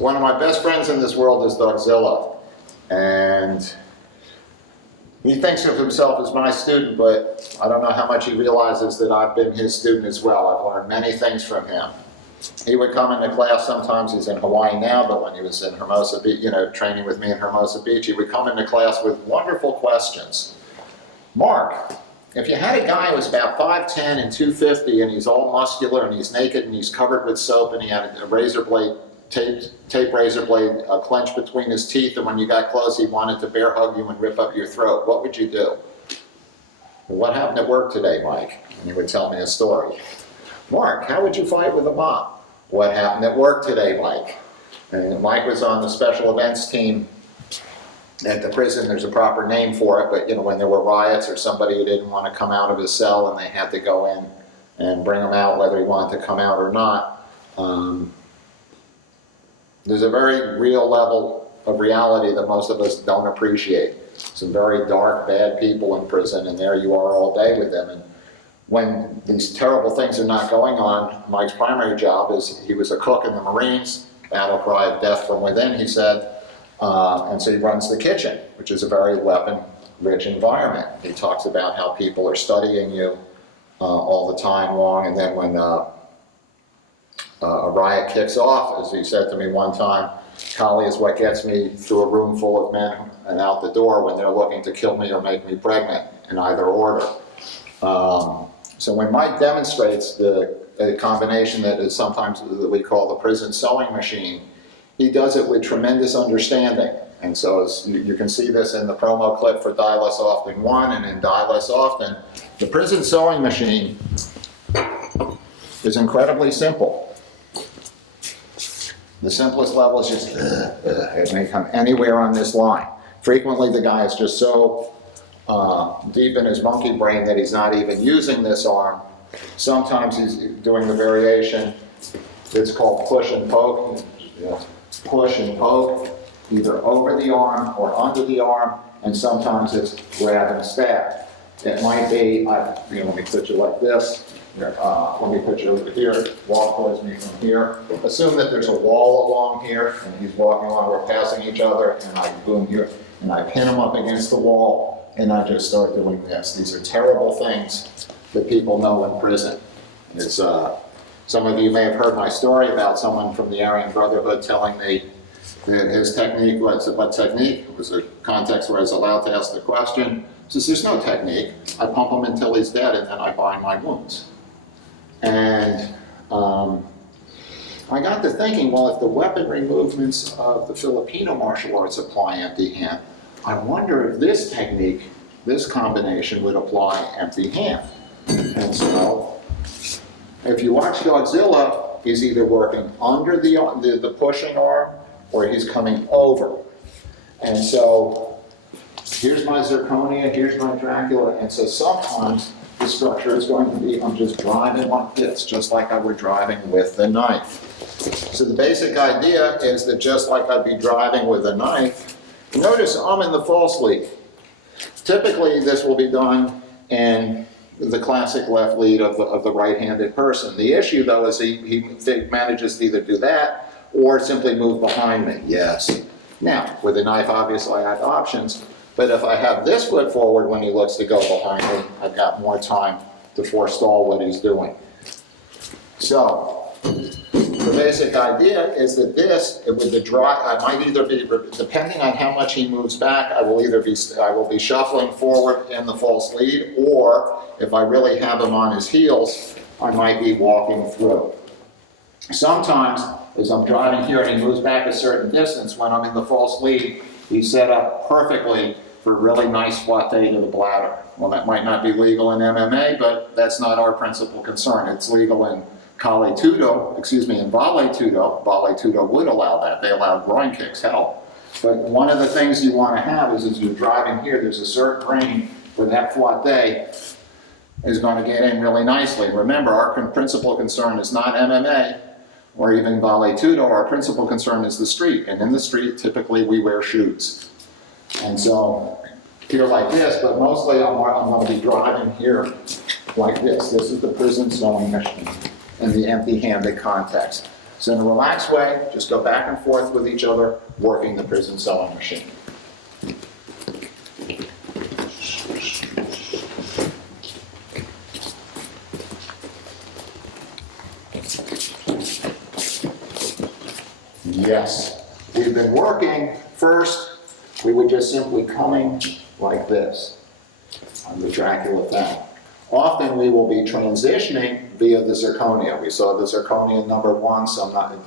One of my best friends in this world is Dogzilla, and he thinks of himself as my student, but I don't know how much he realizes that I've been his student as well. I've learned many things from him. He would come into class, sometimes he's in Hawaii now, but when he was in Hermosa Beach, training with me in Hermosa Beach, he would come into class with wonderful questions. Mark, if you had a guy who was about 5'10 and 250 and he's all muscular and he's naked and he's covered with soap and he had a razor blade, tape razor blade clenched between his teeth, and when you got close he wanted to bear hug you and rip up your throat, what would you do? Well, what happened at work today, Mike? And he would tell me a story. Mark, how would you fight with a mob? What happened at work today, Mike? And Mike was on the special events team at the prison. There's a proper name for it, but when there were riots or somebody who didn't want to come out of his cell and they had to go in and bring him out whether he wanted to come out or not, there's a very real level of reality that most of us don't appreciate. Some very dark, bad people in prison, and there you are all day with them. And when these terrible things are not going on, Mike's primary job is, he was a cook in the Marines, battle cry of death from within, he said, and so he runs the kitchen, which is a very weapon-rich environment. He talks about how people are studying you all the time long, and then when a riot kicks off, as he said to me one time, Kali is what gets me through a room full of men and out the door when they're looking to kill me or make me pregnant, in either order. So when Mike demonstrates the combination that is sometimes that we call the prison sewing machine, he does it with tremendous understanding. And so as you can see this in the promo clip for Die Less Often 1 and in Die Less Often, the prison sewing machine is incredibly simple. The simplest level is just, it may come anywhere on this line. Frequently the guy is just so deep in his monkey brain that he's not even using this arm. Sometimes he's doing the variation, it's called push and poke. Push and poke, either over the arm or under the arm, and sometimes it's grab and stab. It might be, let me put you like this. Let me put you over here, walk towards me from here. Assume that there's a wall along here, and he's walking along, we're passing each other, and I boom here, and I pin him up against the wall, and I just start doing this. These are terrible things that people know in prison. It's, some of you may have heard my story about someone from the Aryan Brotherhood telling me that his technique was, what technique? It was a context where I was allowed to ask the question. He says, there's no technique. I pump him until he's dead, and then I bind my wounds. And I got to thinking, well, if the weaponry movements of the Filipino martial arts apply empty hand, I wonder if this technique, this combination would apply empty hand. And so, if you watch Dogzilla, he's either working under the pushing arm or he's coming over. And so, here's my zirconia, here's my Dracula, and so sometimes the structure is going to be, I'm just driving like this, just like I were driving with the knife. So the basic idea is that just like I'd be driving with a knife, notice I'm in the false lead. Typically this will be done in the classic left lead of the right-handed person. The issue though is he manages to either do that or simply move behind me, yes. Now, with a knife obviously I have options, but if I have this foot forward when he looks to go behind me, I've got more time to forestall what he's doing. So, the basic idea is that this, with the draw, I might either be, depending on how much he moves back, I will be shuffling forward in the false lead, or if I really have him on his heels, I might be walking through. Sometimes, as I'm driving here and he moves back a certain distance, when I'm in the false lead, he's set up perfectly for a really nice flatte to the bladder. Well, that might not be legal in MMA, but that's not our principal concern. It's legal in Tudo, in Vale Tudo. Vale Tudo would allow that. They allow groin kicks, hell. But one of the things you want to have is, as you're driving here, there's a certain range where that flatte is going to get in really nicely. Remember, our principal concern is not MMA or even Vale Tudo. Our principal concern is the street. And in the street, typically we wear shoes. And so, here like this, but mostly I'm going to be driving here like this. This is the prison sewing machine in the empty-handed context. So in a relaxed way, just go back and forth with each other, working the prison sewing machine. Yes, we've been working, first, we were just simply coming like this on the Dracula thing. Often we will be transitioning via the zirconia. We saw the zirconia number 1, so I'm not,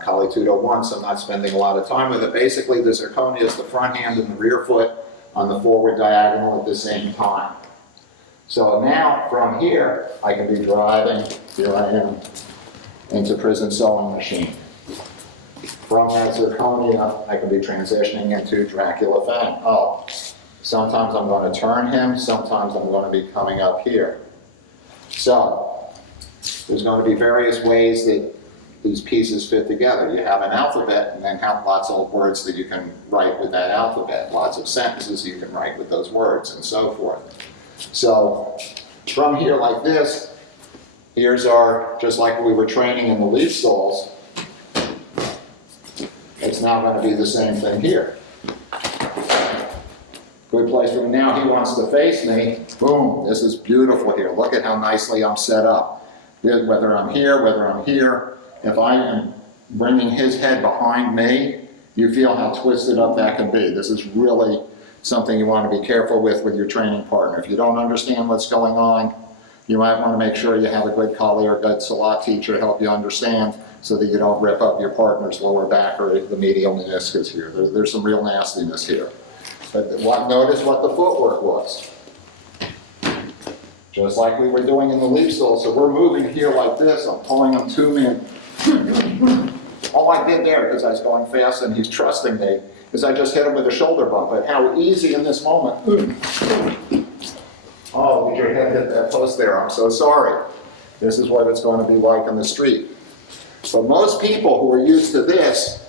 Kali Tudo 1, so I'm not spending a lot of time with it. Basically, the zirconia is the front hand and the rear foot on the forward diagonal at the same time. So now, from here, I can be driving, here I am, into prison sewing machine. From that zirconia, I can be transitioning into Dracula Fang. Oh, sometimes I'm going to turn him, sometimes I'm going to be coming up here. So, there's going to be various ways that these pieces fit together. You have an alphabet and then have lots of words that you can write with that alphabet, lots of sentences you can write with those words, and so forth. So, from here like this, here's our, just like we were training in the leaf soles, it's now going to be the same thing here. Good place for him. Now he wants to face me. Boom, this is beautiful here. Look at how nicely I'm set up. Whether I'm here, whether I'm here, if I am bringing his head behind me, you feel how twisted up that can be. This is really something you want to be careful with your training partner. If you don't understand what's going on, you might want to make sure you have a good Kali or a good Salat teacher help you understand so that you don't rip up your partner's lower back or the medial meniscus here. There's some real nastiness here. But notice what the footwork was. Just like we were doing in the leaf sole. So we're moving here like this. I'm pulling him to me. All I did there, because I was going fast and he's trusting me, is I just hit him with a shoulder bump. But how easy in this moment. Oh, did your head hit that post there? I'm so sorry. This is what it's going to be like on the street. But most people who are used to this,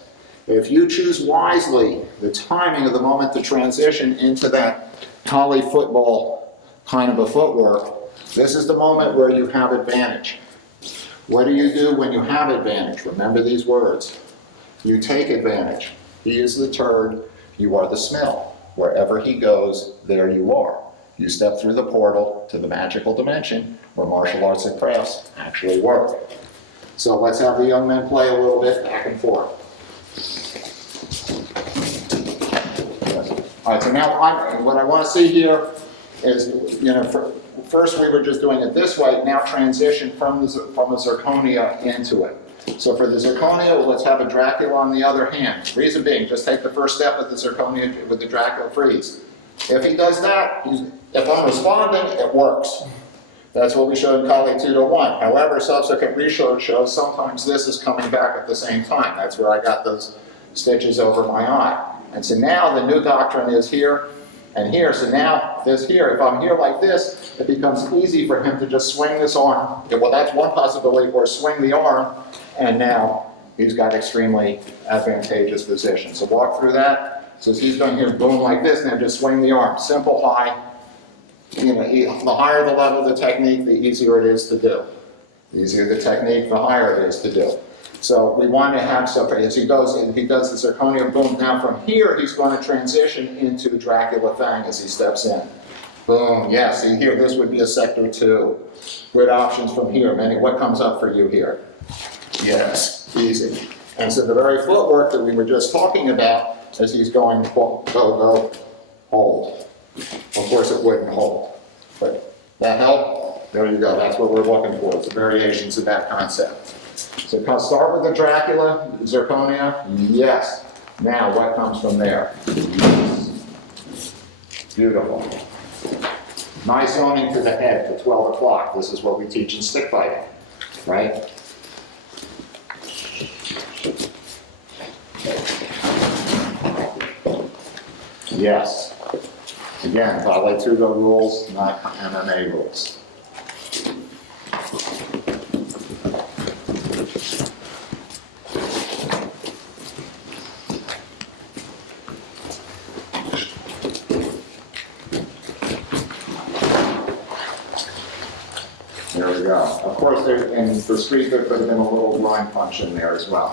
if you choose wisely the timing of the moment to transition into that Kali football kind of a footwork, this is the moment where you have advantage. What do you do when you have advantage? Remember these words. You take advantage. He is the turd, you are the smell. Wherever he goes, there you are. You step through the portal to the magical dimension where martial arts and crafts actually work. So let's have the young men play a little bit back and forth. All right, so now what I want to see here is, first we were just doing it this way, now transition from the zirconia into it. So for the zirconia, let's have a Dracula on the other hand. Reason being, just take the first step with the zirconia, with the Dracula freeze. If he does that, if I'm responding, it works. That's what we showed in Kali Tudo 1. However, subsequent research shows sometimes this is coming back at the same time. That's where I got those stitches over my eye. And so now the new doctrine is here and here. So now this here, if I'm here like this, it becomes easy for him to just swing this arm. Well, that's one possibility, or swing the arm, and now he's got extremely advantageous position. So walk through that. So he's going here, boom, like this, and then just swing the arm. Simple, high. The higher the level of the technique, the easier it is to do. The easier the technique, the higher it is to do. So we want to have something, as he does the zirconia, boom. Now from here, he's going to transition into Dracula Fang as he steps in. Boom, yeah, see here, this would be a sector 2. Good options from here. What comes up for you here? Yes, easy. And so the very footwork that we were just talking about, as he's going, go, go, hold. Of course it wouldn't hold, but that help? There you go, that's what we're looking for. It's the variations of that concept. So start with the Dracula, zirconia, yes. Now what comes from there? Beautiful. Nice owning to the head for 12 o'clock. This is what we teach in stick fighting, right? Yes. Again, Kali Tudo rules, not MMA rules. Here There we go. Of course, in the street, there could have been a little line punch in there as well.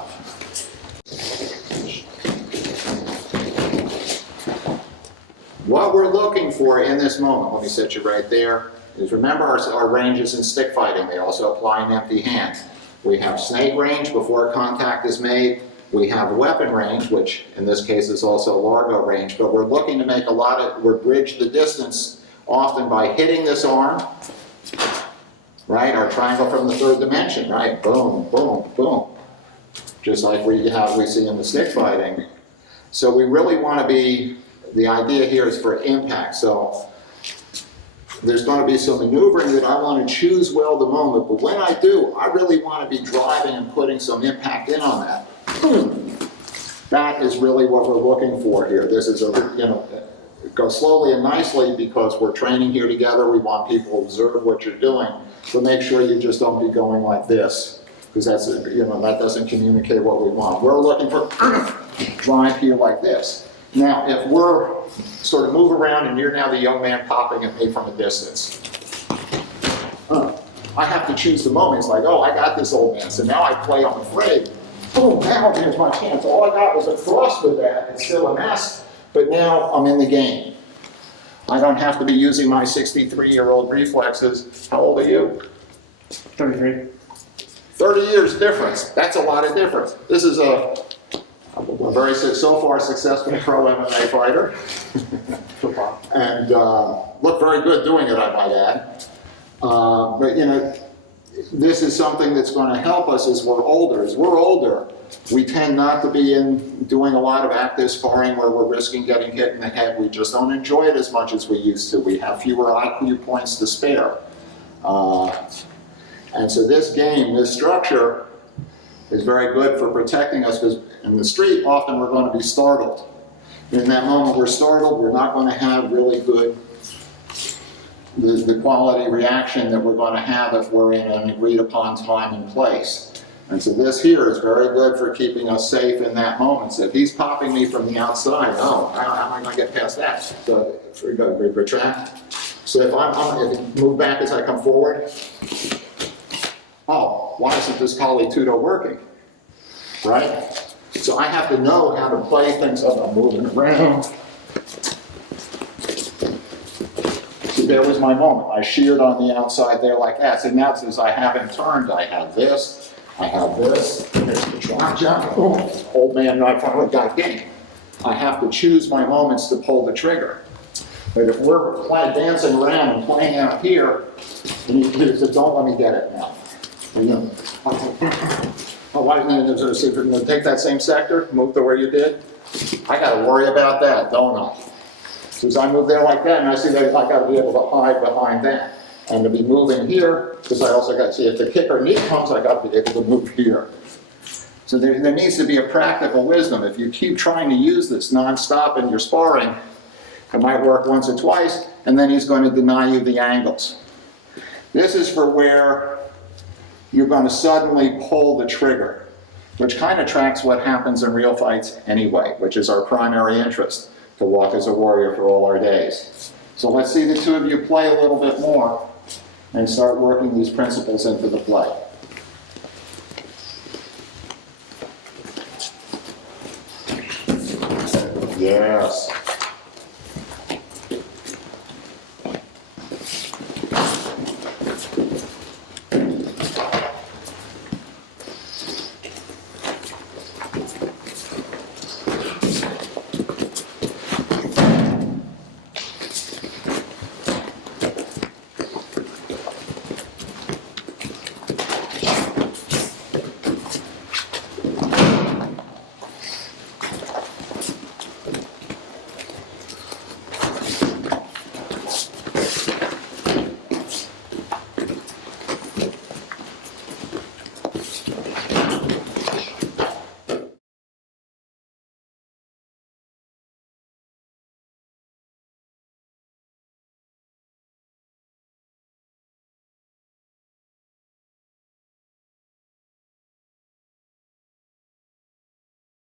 What we're looking for in this moment, let me set you right there, is remember our ranges in stick fighting. They also apply in empty hand. We have snake range before contact is made. We have weapon range, which in this case is also Largo range, but we're looking to make we're bridge the distance often by hitting this arm, right? Our triangle from the third dimension, right? Boom, boom, boom. Just like we see in the stick fighting. So we really want to be, the idea here is for impact. So there's going to be some maneuvering that I want to choose well the moment, but when I do, I really want to be driving and putting some impact in on that. That is really what we're looking for here. This is go slowly and nicely because we're training here together. We want people to observe what you're doing, but make sure you just don't be going like this, because that's, that doesn't communicate what we want. We're looking for drive here like this. Now, if we're sort of move around and you're now the young man popping at me from a distance, I have to choose the moment. It's like, oh, I got this old man. So now I play on the afraid. Oh, now here's my chance. All I got was a cross with that. It's still a mess, but now I'm in the game. I don't have to be using my 63-year-old reflexes. How old are you? 33. 30 years difference. That's a lot of difference. This is a very, so far, successful pro MMA fighter. And looked very good doing it, I might add. But this is something that's going to help us as we're older. As we're older, we tend not to be doing a lot of active sparring where we're risking getting hit in the head. We just don't enjoy it as much as we used to. We have fewer IQ points to spare. And so this game, this structure, is very good for protecting us, because in the street, often we're going to be startled. In that moment we're startled, we're not going to have really good the quality reaction that we're going to have if we're in an agreed upon time and place. And so this here is very good for keeping us safe in that moment. So if he's popping me from the outside, oh, how am I going to get past that? So we go retract. So if I move back as I come forward, oh, why isn't this collie Tudo working? Right? So I have to know how to play things up. I'm moving around. So there was my moment. I sheared on the outside there like that. So now since I haven't turned, I have this, there's the drop jump. Oh, old man knife finally got game. I have to choose my moments to pull the trigger. But if we're dancing around and playing out here, then you can say, don't let me get it now. Oh, why didn't you take that same sector, move to where you did? I got to worry about that, don't I? So as I move there like that, and I see that I got to be able to hide behind that. And to be moving here, because I also got to see if the kick or knee comes, I got to be able to move here. So there needs to be a practical wisdom. If you keep trying to use this nonstop in your sparring, it might work once or twice, and then he's going to deny you the angles. This is for where you're going to suddenly pull the trigger, which kind of tracks what happens in real fights anyway, which is our primary interest, to walk as a warrior for all our days. So let's see the two of you play a little bit more and start working these principles into the play. Yes.